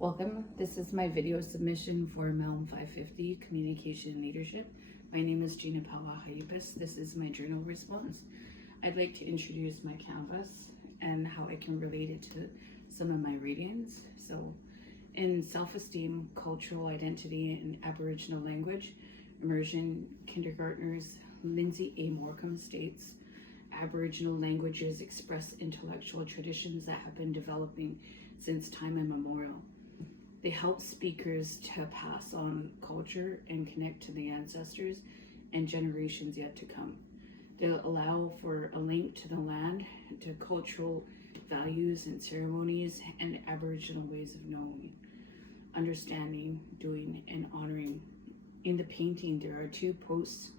Welcome. This is my video submission for MAELM 550 Communication and Leadership. My name is Gina Pawahayipis. This is my journal response. I'd like to introduce my canvas and how I can relate it to some of my readings. So, in self-esteem, cultural identity, and Aboriginal language, immersion kindergartners Lindsay A. Morecambe states, Aboriginal languages express intellectual traditions that have been developing since time immemorial. They help speakers to pass on culture and connect to the ancestors and generations yet to come. They allow for a link to the land, to cultural values and ceremonies, and Aboriginal ways of knowing, understanding, doing, and honoring. In the painting, there are two posts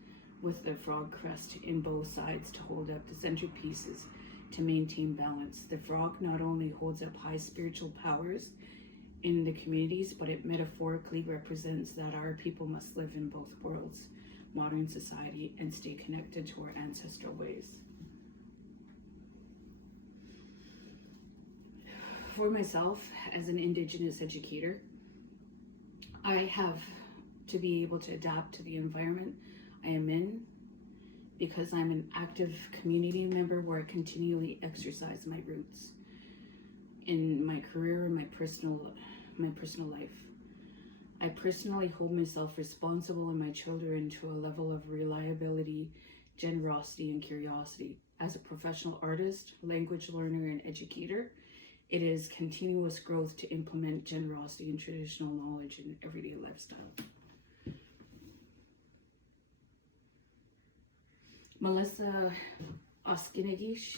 with the frog crest in both sides to hold up the centerpieces to maintain balance. The frog not only holds up high spiritual powers in the communities, but it metaphorically represents that our people must live in both worlds, modern society, and stay connected to our ancestral ways. For myself, as an Indigenous educator, I have to be able to adapt to the environment I am in because I'm an active community member where I continually exercise my roots in my career and my personal life. I personally hold myself responsible and my children to a level of reliability, generosity, and curiosity. As a professional artist, language learner, and educator, it is continuous growth to implement generosity and traditional knowledge in everyday lifestyle. Melissa Oskinagish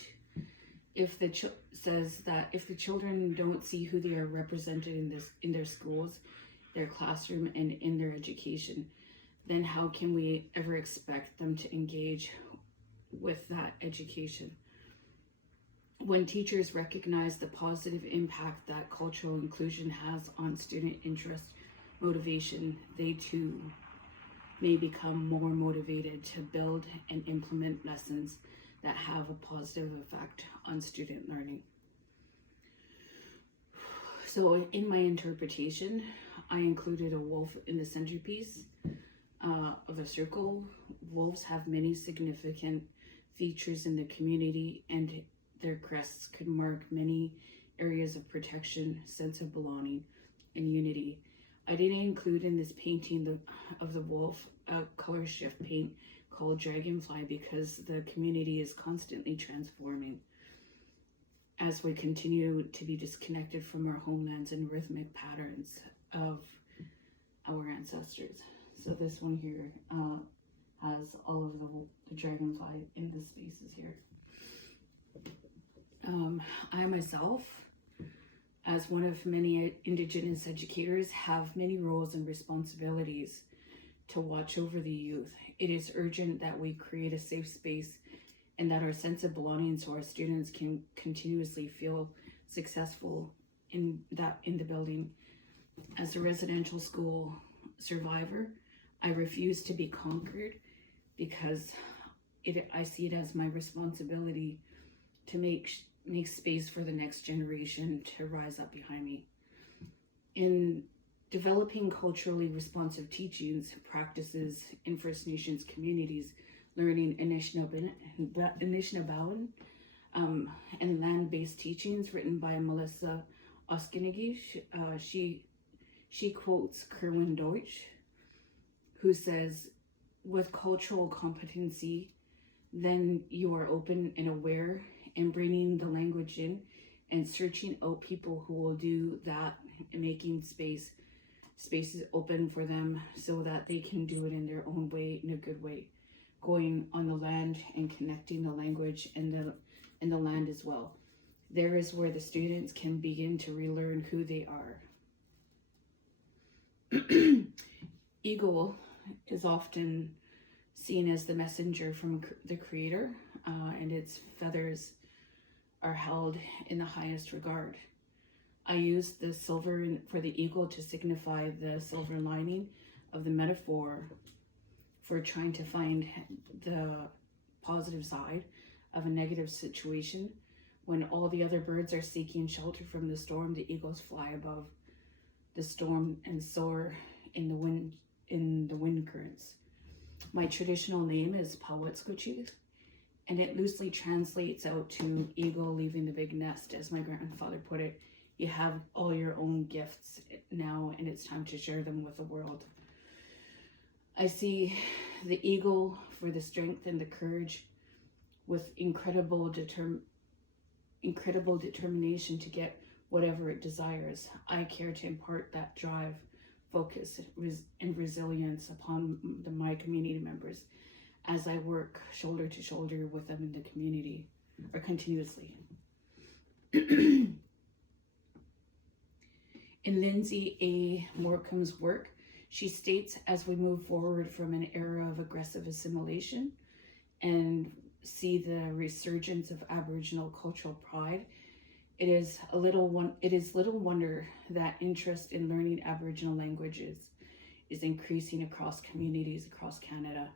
says that if the children don't see who they are represented in their schools, their classroom, and in their education, then how can we ever expect them to engage with that education? When teachers recognize the positive impact that cultural inclusion has on student interest, motivation, they too may become more motivated to build and implement lessons that have a positive effect on student learning. So in my interpretation, I included a wolf in the centerpiece of the circle. Wolves have many significant features in the community, and their crests could mark many areas of protection, sense of belonging, and unity. I didn't include in this painting of the wolf a color shift paint called Dragonfly because the community is constantly transforming as we continue to be disconnected from our homelands and rhythmic patterns of our ancestors. So this one here has all of the dragonfly in the spaces here. I myself, as one of many Indigenous educators, have many roles and responsibilities to watch over the youth. It is urgent that we create a safe space and that our sense of belonging so our students can continuously feel successful in the building. As a residential school survivor, I refuse to be conquered because I see it as my responsibility to make space for the next generation to rise up behind me. In developing culturally responsive teachings, practices in First Nations communities, learning Anishinaabe and land-based teachings written by Melissa Oskinagish, she quotes Kerwin Deutsch, who says, with cultural competency, then you are open and aware and bringing the language in and searching out people who will do that and making spaces open for them so that they can do it in their own way, in a good way, going on the land and connecting the language and the land as well. There is where the students can begin to relearn who they are. Eagle is often seen as the messenger from the Creator, and its feathers are held in the highest regard. I used the silver for the eagle to signify the silver lining of the metaphor for trying to find the positive side of a negative situation. When all the other birds are seeking shelter from the storm, the eagles fly above the storm and soar in the wind currents. My traditional name is Pawetskochi, and it loosely translates out to eagle leaving the big nest. As my grandfather put it, you have all your own gifts now, and it's time to share them with the world. I see the eagle for the strength and the courage, with incredible determination to get whatever it desires. I care to impart that drive, focus, and resilience upon my community members as I work shoulder to shoulder with them in the community, or continuously. In Lindsay A. Morecambe's work, she states, as we move forward from an era of aggressive assimilation and see the resurgence of Aboriginal cultural pride, it is little wonder that interest in learning Aboriginal languages is increasing across communities across Canada.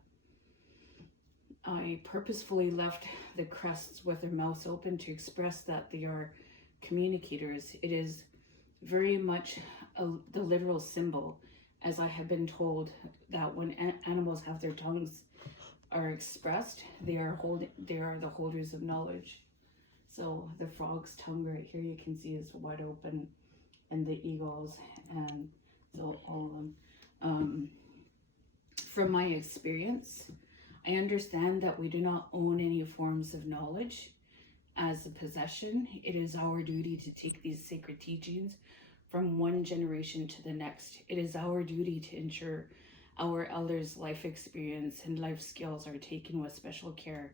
I purposefully left the crests with their mouths open to express that they are communicators. It is very much the literal symbol, as I have been told, that when animals have their tongues are expressed, they are the holders of knowledge. So the frog's tongue right here, you can see, is wide open, and the eagles, and so all of them. From my experience, I understand that we do not own any forms of knowledge as a possession. It is our duty to take these sacred teachings from one generation to the next. It is our duty to ensure our elders' life experience and life skills are taken with special care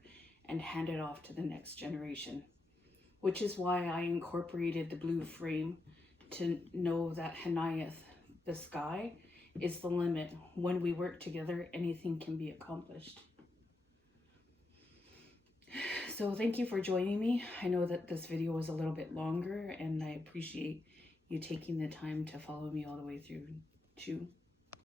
and handed off to the next generation, which is why I incorporated the blue frame to know that Hanayath, the sky, is the limit. When we work together, anything can be accomplished. So thank you for joining me. I know that this video was a little bit longer, and I appreciate you taking the time to follow me all the way through.